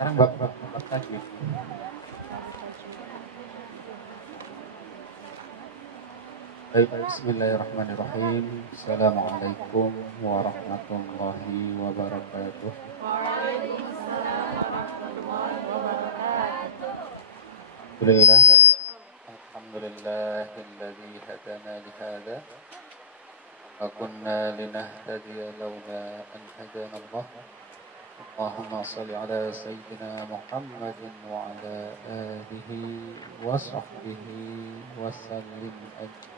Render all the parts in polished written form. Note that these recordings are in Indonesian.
Sekarang bab tajwid. Baik, bismillahirrahmanirrahim. Assalamualaikum warahmatullahi wabarakatuh. Waalaikumsalam warahmatullahi wabarakatuh. Alhamdulillahilladzi hadana lihada wa kunna linahtadiya laula an hadana Allah. Allahumma salli ala sayyidina Muhammadin wa ala alihi wa sahbihi wa sallim ajma'in.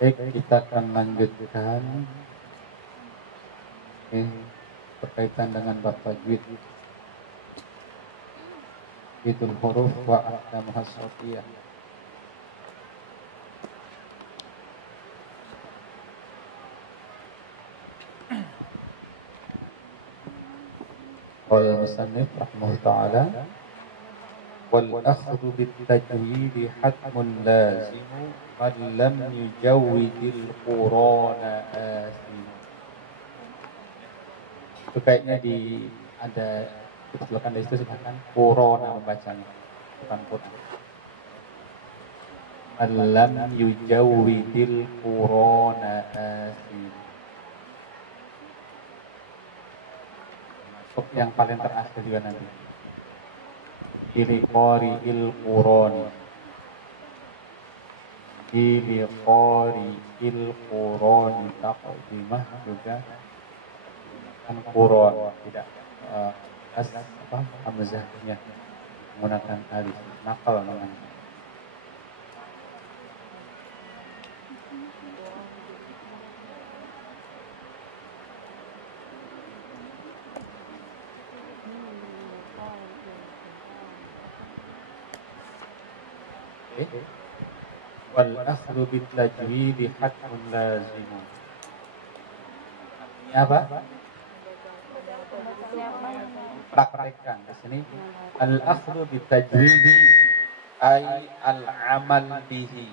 Baik, kita akan lanjutkan berkaitan dengan bab tajwid. Tajwidul huruf wa ahkamuhas shafiyah. Qala musannif rahimahullah ta'ala wal akhdhu bit tajwid hatmun lazim man lam yujawwidil qur'ana asim. Itu kayaknya ada silakan dari situ silahkan qur'ana membacanya bukan Quran. Man lam yujawwidil qur'ana asim. Yang paling terakhir juga nanti Iliqori il-Qurani Iliqori il-Qurani Taqdimah juga kan Quran tidak hamzahnya menggunakan alif nakal namanya. Wal akhdhu bit tajwid hatmun lazim. Artinya apa? Praktekkan di sini. Al akhdhu bit tajwid ay al amal bihi.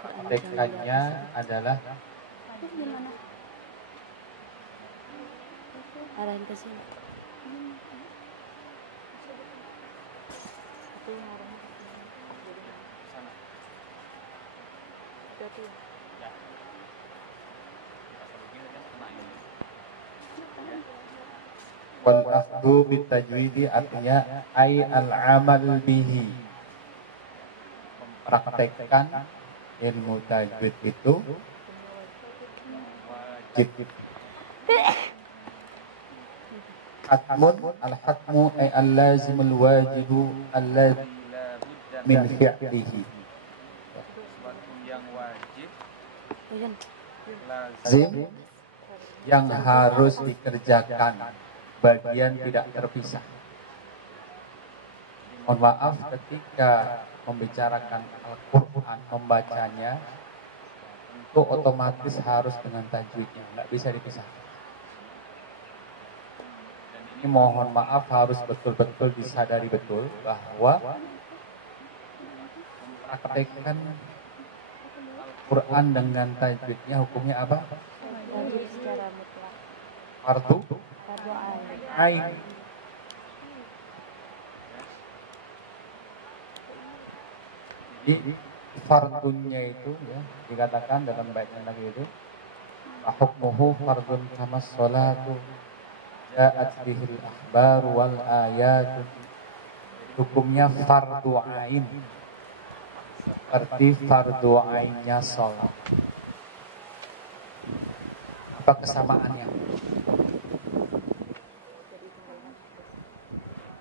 Praktekannya adalah arahin ke sini. Wal akhdhu bit tajwidi artinya ay al amal bihi. Praktekkan ilmu tajwid itu wajib. Hatmun al hatmu ay al lazimul wajibu alladzi min fi'lihi. Yang wajib lazim yang harus dikerjakan, bagian tidak terpisah. Mohon maaf ketika membicarakan Al-Quran, membacanya itu otomatis harus dengan tajwidnya, nggak bisa dipisahkan. Dan ini mohon maaf harus betul-betul disadari betul bahwa mempraktekkan Al-Quran dengan tajwidnya hukumnya apa? Wajib secara mutlak. Fardu ain. Jadi fardunya itu ya dikatakan dalam bacaan lagi itu hukmuhu fardun kama sholatu ja'at bihil akhbar wal ayat. Hukumnya fardu ain seperti fardu ainnya sholat. Apa kesamaannya?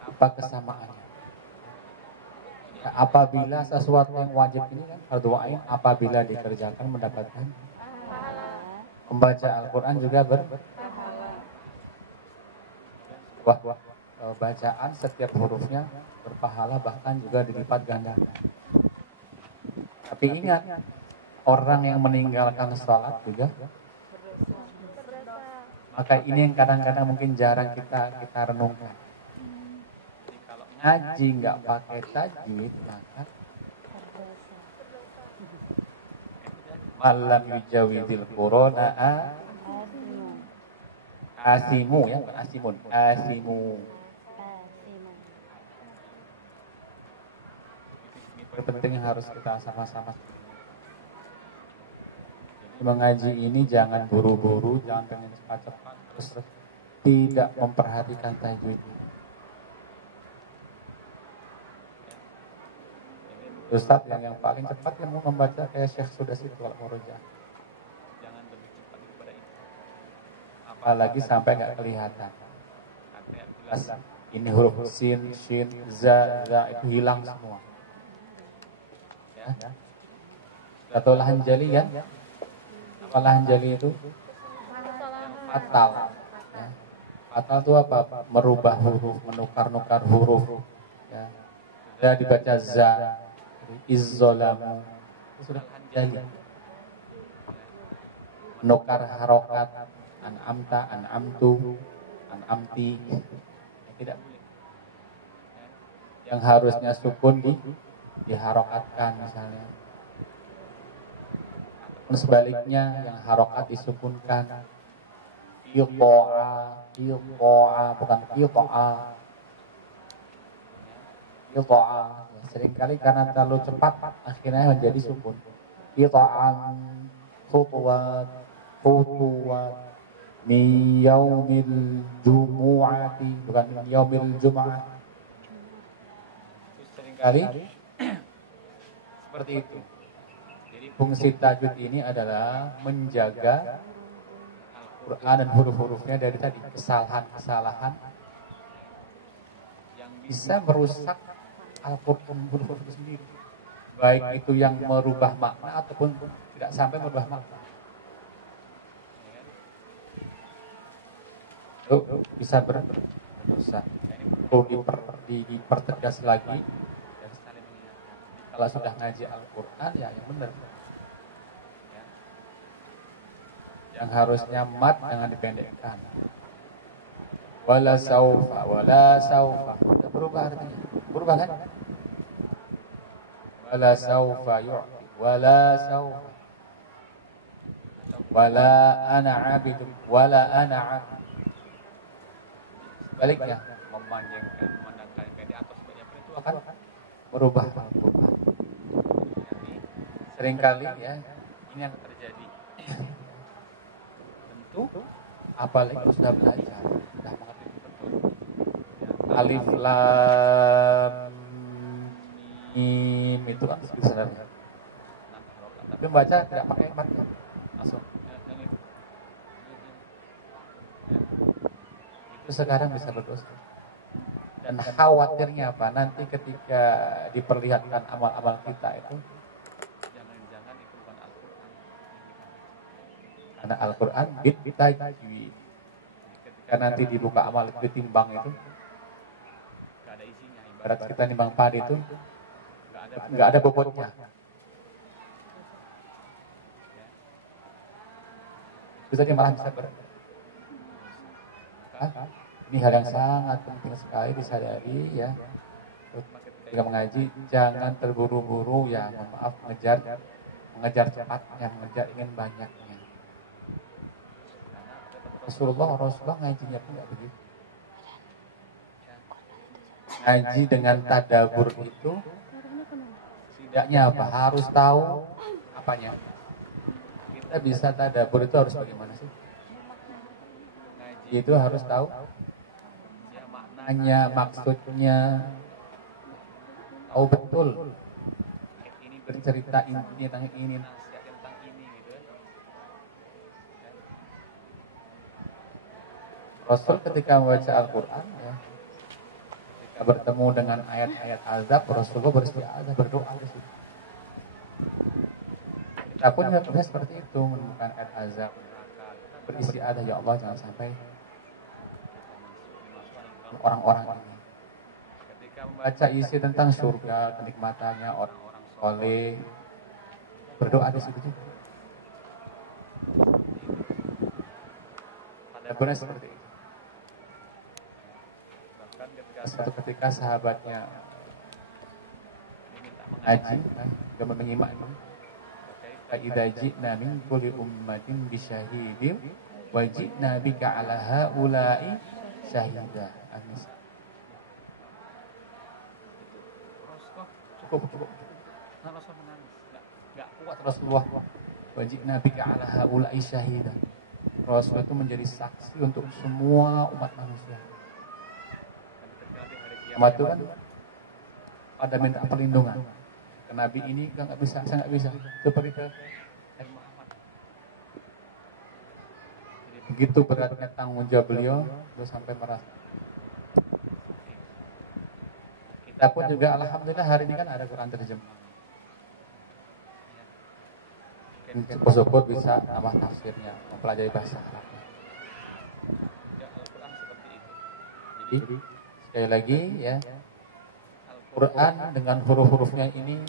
Apa kesamaannya? Ya, apabila sesuatu yang wajib ini kan fardu ain, apabila dikerjakan mendapatkan membaca Al-Quran juga bacaan setiap hurufnya berpahala, bahkan juga dilipat gandakan. Tapi ingat, orang yang meninggalkan sholat juga, maka ini yang kadang-kadang mungkin jarang kita renungkan. Ngaji nggak pakai tajwid, maka malam yujawizil qurana Asimu. asimu ya, bukan asimun, asimu. Asimu. Ini penting yang harus kita sama-sama. Jadi mengaji ini jangan buru-buru, jangan pengen cepat-cepat, terus tidak memperhatikan tajwid. Ustaz yang paling cepat yang mau membaca kayak Syekh Sudas itu kalau mau rujak. Jangan lebih cepat daripada itu. Apalagi sampai nggak kelihatan. Jelas ini huruf sin, shin, za itu hilang semua. Ya. Atau lahan jali kan? Apa lahan jali itu? Fatal. Ya. Fatal itu apa? Merubah huruf, menukar-nukar huruf. Ya. Sudah dibaca za. Izzolamu itu sudah jadi menukar harokat an'amta, an'amtu, an'amti tidak boleh. Yang harusnya sukun diharokatkan misalnya, ataupun sebaliknya yang harokat disukunkan. Qita'a bukan qita'a. Qita'a seringkali karena terlalu cepat akhirnya menjadi sukun. Qita'an, khutuwat, min yaumil jumu'ati, bukan min yaumil jum'ah. Seringkali seperti itu. Jadi fungsi tajwid ini adalah menjaga Al-Quran dan huruf-hurufnya dari tadi kesalahan-kesalahan yang bisa merusak Al-Quran huruf itu sendiri, baik itu yang merubah makna ataupun tidak sampai merubah makna. Itu bisa berdosa. Ini perlu dipertegas lagi dan saling mengingatkan. Kalau sudah ngaji Al-Quran ya yang benar. Ya. Yang harusnya mat jangan dipendekkan. Wala saufa. Sudah berubah artinya. Berubah kan? Wala saufa yu'ti. Wala saufa. Wala ana abid. Wala ana abid. Sebaliknya, memanjangkan, memandangkan pendek atau sebaliknya itu akan berubah. Jadi, seringkali ya, ini yang terjadi. Tentu, apalagi sudah belajar, sudah mengerti betul. Alif lam mim itu kan sebenarnya. Tapi membaca tidak pakai mat, langsung. Itu sekarang bisa berdosa. Dan khawatirnya apa? Nanti ketika diperlihatkan amal-amal kita itu, jangan-jangan itu bukan Al-Quran. Karena Al-Quran bitajwid. Ketika nanti dibuka amal itu ditimbang itu, nggak ada isinya. Ibarat kita nimbang padi itu, nggak ada bobotnya. Bisa dia malah bisa ini hal yang sangat penting sekali disadari ya. Ketika mengaji jangan terburu-buru ya, maaf mengejar cepatnya, mengejar ingin banyaknya. Rasulullah ngajinya pun nggak begitu. Ngaji dengan tadabbur itu setidaknya apa? Harus tahu apanya. Kita bisa tadabbur itu harus bagaimana sih? Ngaji itu harus tahu ya, maknanya, maksudnya, tahu betul. Ini bercerita ini tentang ini, nasihat tentang ini gitu. Rasul ketika membaca Al-Quran ya, ketika bertemu dengan ayat-ayat azab, Rasulullah beristiazah, berdoa di situ. Kita pun juga seperti itu, menemukan ayat azab, beristiazah, ya Allah jangan sampai orang-orang ini. Ketika membaca isi tentang surga, kenikmatannya orang-orang soleh, berdoa di situ juga. Benar seperti itu. Bahkan suatu ketika sahabatnya diminta mengaji, dia menyimak ini. fa idza ji'na min kulli ummatin bi syahidin wa ji'na bika 'ala haula'i syahida. Amin. Cukup. Rasul menangis. Enggak kuat Rasulullah. Wa ji'na bika 'ala haula'i syahida. Rasul itu menjadi saksi untuk semua umat manusia. Umat itu kan pada minta perlindungan. Ke Nabi ini saya nggak bisa. Seperti itu. Begitu beratnya tanggung jawab beliau, terus sampai merasa. Kita pun juga alhamdulillah hari ini kan ada Quran terjemah. Syukur-syukur bisa tambah tafsirnya, mempelajari bahasa Arab. Al-Quran seperti itu. Jadi sekali lagi ya, Al-Quran dengan huruf-hurufnya ini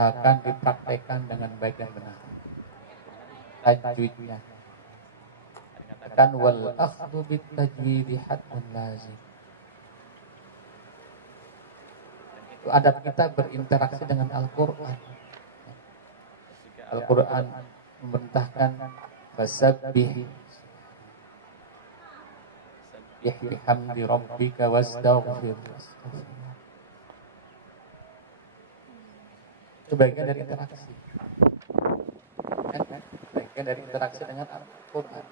akan dipraktekkan dengan baik dan benar. Tajwidnya. Katakan wal akhdhu bit tajwidi haddun lazim. Itu adab kita berinteraksi dengan Al-Quran. Al-Quran memerintahkan fasabbih bihamdi rabbika wastaghfir. Itu bagian dari interaksi. Bagian dari interaksi dengan Al-Quran.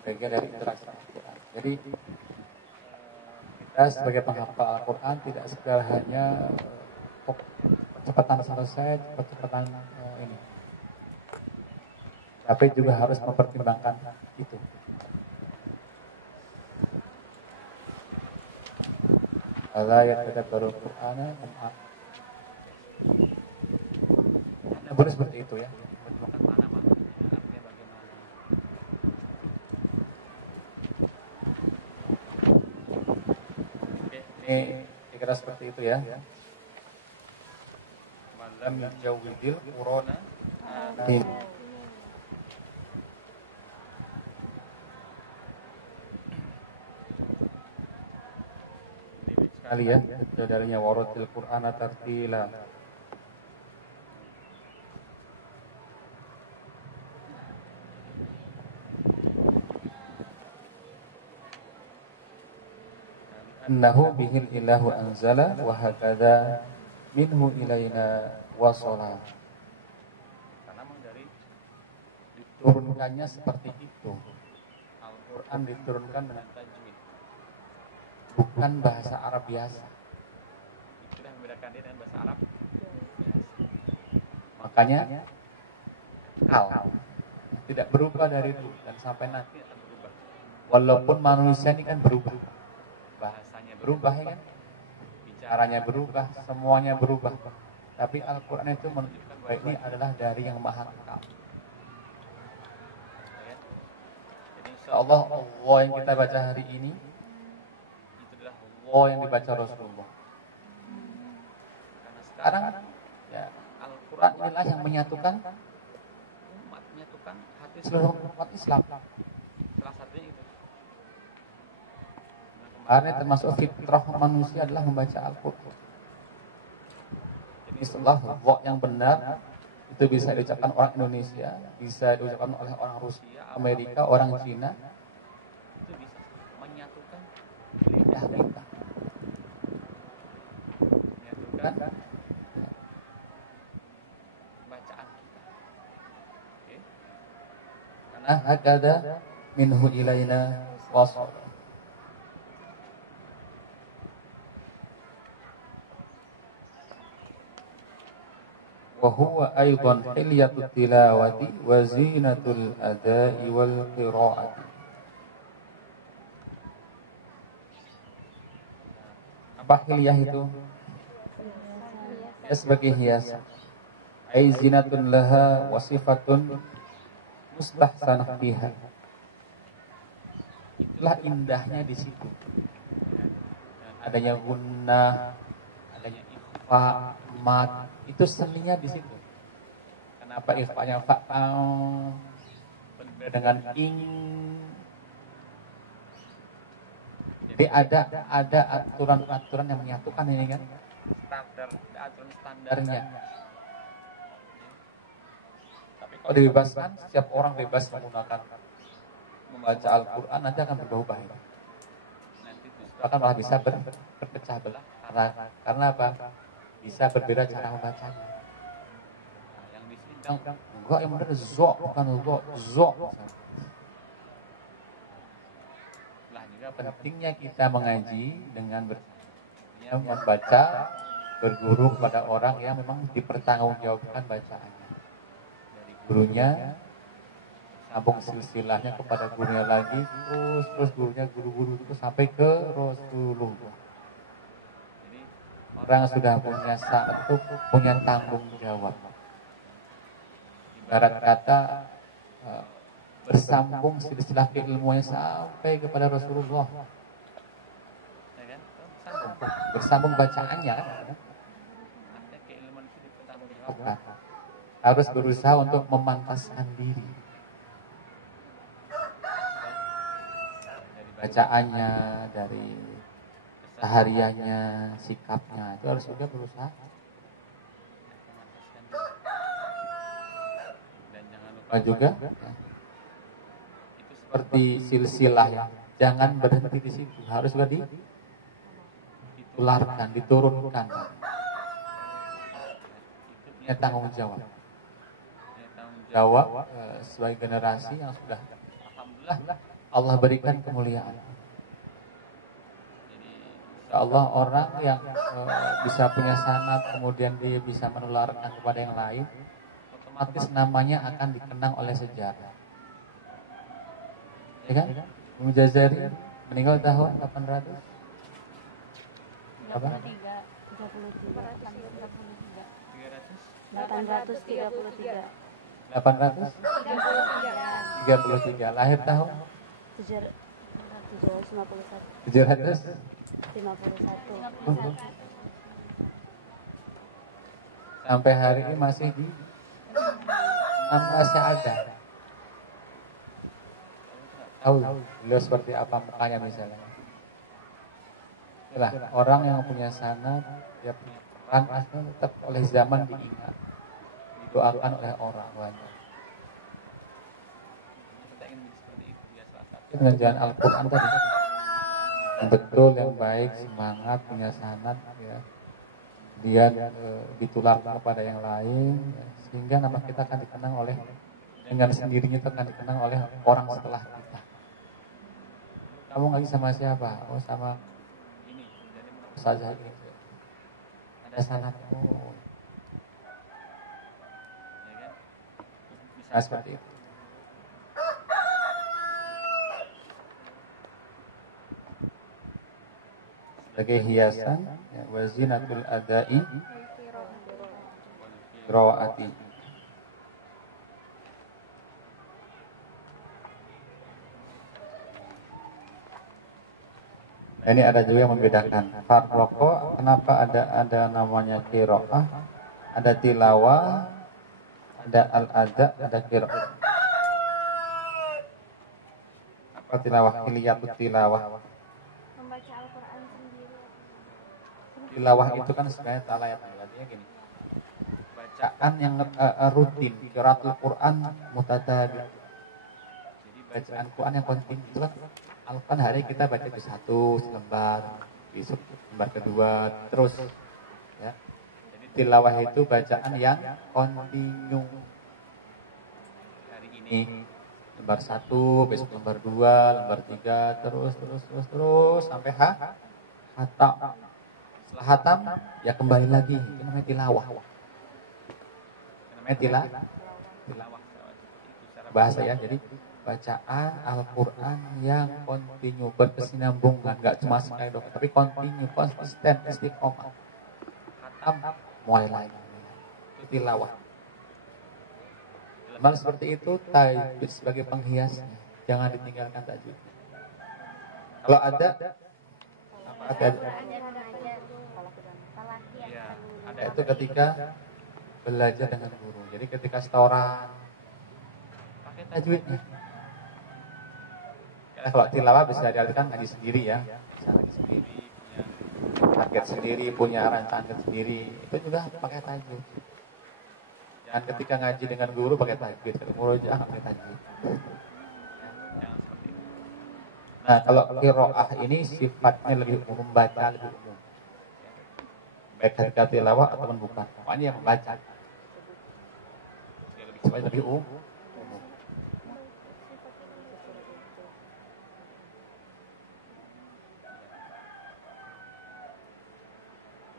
Bagian dari interaksi Al-Quran. Jadi kita sebagai penghafal Al-Quran tidak sekedar hanya kecepatan selesai, kecepatan ini. Tapi juga harus mempertimbangkan itu. Allah yang kita baru Quran, boleh seperti itu ya. Ini kira seperti itu ya. Malam jawidil Qur'ana. Sekali ya, dalilnya waratil Qur'ana tartila. Innahu bihil ilahu anzala wa hakadha minhu ilaina wasala. Karena dari diturunkannya seperti itu. Al-Quran diturunkan dengan tajwid, bukan bahasa Arab biasa. Itulah yang membedakan dia dengan bahasa Arab biasa. Makanya tidak berubah dari itu dan sampai nanti akan berubah. Walaupun manusia ini kan berubah, bahasanya berubah ya kan, bicaranya berubah, semuanya berubah. Tapi Al-Quran itu menunjukkan bahwa ini adalah dari yang maha kekal. Jadi insyaAllah Allah yang kita baca hari ini itu adalah Allah yang dibaca Rasulullah. Karena sekarang ya Al-Quran inilah yang menyatukan umat, menyatukan hati seluruh umat Islam. Salah satunya itu. Karena termasuk fitrah manusia adalah membaca Al-Quran. Jadi setelah wak yang benar itu bisa diucapkan orang Indonesia, bisa diucapkan oleh orang Rusia, Amerika, orang Cina, itu bisa menyatukan lidah kita, menyatukan bacaan kita. Okay. Karena hakada minhu ilaina wasal. Wahuwa aidan hilyatut tilawati wa zinatul adai wal qiraati. Apa hilyah itu? Ya sebagai hiasan. Ai zinatun laha wa sifatun mustahsanah biha. Itulah indahnya di situ. Adanya gunnah, adanya ikhfa, mat, itu seninya di situ. Kenapa ikhfanya fa'al berbeda dengan ing? Jadi ada aturan-aturan yang menyatukan ini kan, standarnya. Tapi kalau dibebaskan, setiap orang bebas menggunakan membaca Al-Quran, nanti akan berubah. Bahkan malah bisa berpecah belah karena apa? Bisa berbeda cara membacanya. Yang disidang enggak, yang benar zo, bukan zo. Nah, juga pentingnya kita mengaji dengan membaca, berguru kepada orang yang memang dipertanggungjawabkan bacaannya. Dari gurunya, sambung silsilahnya kepada gurunya lagi, terus gurunya guru-guru itu sampai ke Rasulullah. Jadi orang sudah punya satu punya tanggung jawab. Ibarat kata bersambung silsilah keilmuannya sampai kepada Rasulullah. Bersambung bacaannya kan? Harus berusaha untuk memantaskan diri. Dari bacaannya, dari sehariannya, sikapnya, itu harus juga berusaha. Dan jangan lupa juga itu seperti silsilah ya. Jangan berhenti di situ, harus juga ditularkan, diturunkan. Itu punya tanggung jawab. Sebagai generasi yang sudah, alhamdulillah, Allah berikan kemuliaan. Insya Allah orang yang bisa punya sanad, kemudian dia bisa menularkan kepada yang lain, otomatis namanya akan dikenang oleh sejarah. Ya kan? Imam Jazari meninggal tahun 800 apa? 833. Lahir tahun 751. Sampai hari ini masih ada. Tahu beliau seperti apa mukanya misalnya. Itulah orang yang punya sanad, dia punya peran, tetap oleh zaman diingat, didoakan oleh orang banyak. Dengan jalan Al-Quran tadi, yang betul, yang baik, semangat, punya sanad, ya. Dia ditularkan kepada yang lain, ya. Sehingga nama kita akan dikenang oleh, dengan sendirinya itu akan dikenang oleh orang setelah kita. Kamu ngaji sama siapa? Oh, sama ini, saja ini. Ada sanad. Oh, ya kan? Bisa seperti itu. Sebagai hiasan, ya, wazinatul adai rawaati. Ini ada juga yang membedakan. Farroko, kenapa ada namanya qiraah, ada tilawah, ada al-ada, ada qiraah. Apa tilawah? Hiliyatut tilawah. Membaca Al-Quran sendiri. Tilawah itu kan sebenarnya talayat, artinya gini. Bacaan yang rutin, qiraatul Quran mutatabi. Jadi bacaan Quran yang kontinu itu kan Al-Quran hari kita baca di satu selembar, besok lembar kedua, terus ya. Jadi tilawah itu bacaan yang kontinu. Hari ini lembar 1, besok lembar 2, lembar 3, terus sampai hatam. Setelah hatam ya kembali lagi, itu namanya tilawah. Namanya tilawah. Itu secara bahasa ya. Jadi bacaan Al-Quran yang kontinu, berkesinambungan, nggak cuma sekali doang, tapi kontinu, konsisten, istiqomah. Hatam, mulai lagi. Itu tilawah. Dalam seperti itu, tajwid sebagai penghiasnya, jangan ditinggalkan tajwid. Kalau ada itu ketika belajar dengan guru. Jadi ketika setoran, pakai tajwidnya. Kalau tilawah bisa diartikan ngaji sendiri ya, lagi sendiri, punya target sendiri, punya rancangan sendiri, itu juga pakai tajwid. Jangan ketika ngaji dengan guru pakai tajwid, kalau murojaah pakai tajwid. Nah, kalau qiraah ini sifatnya lebih umum, baca lebih umum. Baik ketika tilawah ataupun bukan. Pokoknya yang membaca. Sifatnya lebih umum.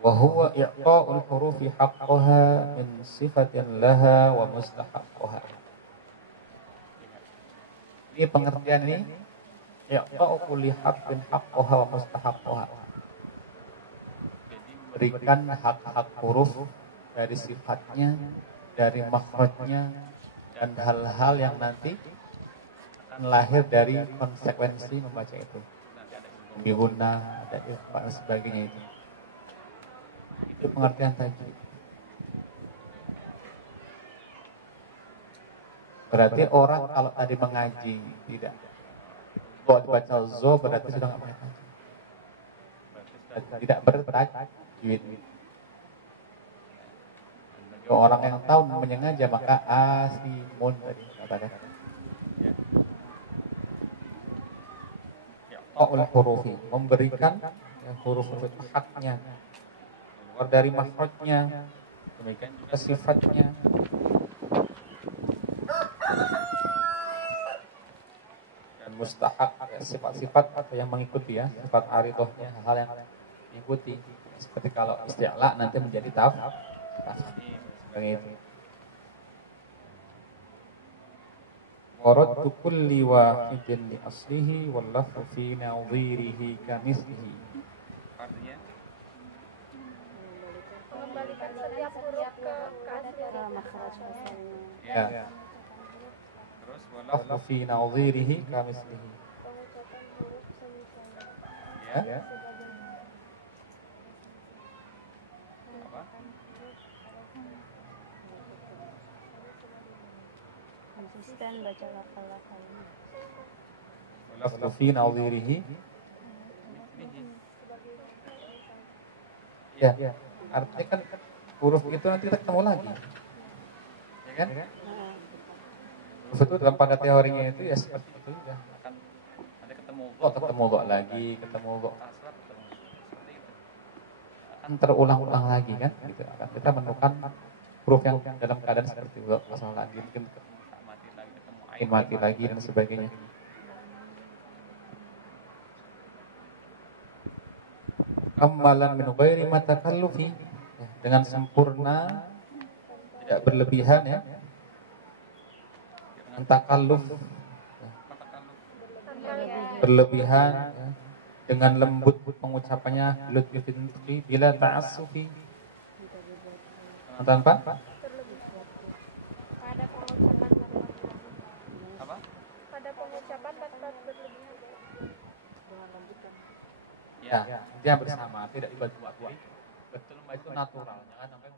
Wa huwa i'ta'ul hurufi haqqaha min sifatin laha wa mustahaqqaha. Ini pengertian ini i'ta'u kulli haqqin haqqaha wa mustahaqqaha. Berikan hak-hak huruf dari sifatnya, dari makhrajnya, dan hal-hal yang nanti akan lahir dari konsekuensi membaca itu. Bihunna, ada ikhfa dan sebagainya itu. Itu pengertian tajwid. Berarti orang kalau tadi mengaji tidak, kalau dibaca zo berarti sudah nggak pakai tajwid. Tidak bertajwid. Kalau orang yang tahu menyengaja maka asimun tadi katakan. Qaul hurufi, memberikan huruf itu haknya, keluar dari makhrajnya, demikian juga sifatnya. Dan mustahak sifat-sifat apa yang mengikuti ya, sifat aridhohnya, hal yang mengikuti. Seperti kalau isti'la nanti menjadi tafsir sebagai itu. Waraddu kulli wahidin li aslihi wal lafzu fi nadhirihi kamithlihi. Artinya mengembalikan setiap huruf ke aslinya. Ya. Terus wal lafzu fi nadhirihi kamithlihi. Pengucapan huruf semisalnya. Ya. Apa? Konsisten baca lafal-lafalnya. Wal lafzu fi nadhirihi. Ya. Artinya kan huruf itu nanti kita ketemu lagi. Ya kan? Huruf itu dalam pada teorinya itu ya seperti itu juga. Akan nanti ketemu kok lagi, ketemu kok akan terulang-ulang lagi kan? Gitu. Akan kita menemukan huruf yang dalam keadaan seperti itu masalah lagi, mungkin mati lagi dan sebagainya. Amalan min ghairi matakallufi, dengan sempurna, tidak berlebihan ya. Dengan takalluf, berlebihan ya. Dengan lembut pengucapannya, lutfi bila ta'assufi. Tanpa Pada pengucapan apa? pada pengucapan tanpa berlebihan. Ya, dia bersama, tidak dibuat-buat. Betul, itu natural. Jangan sampai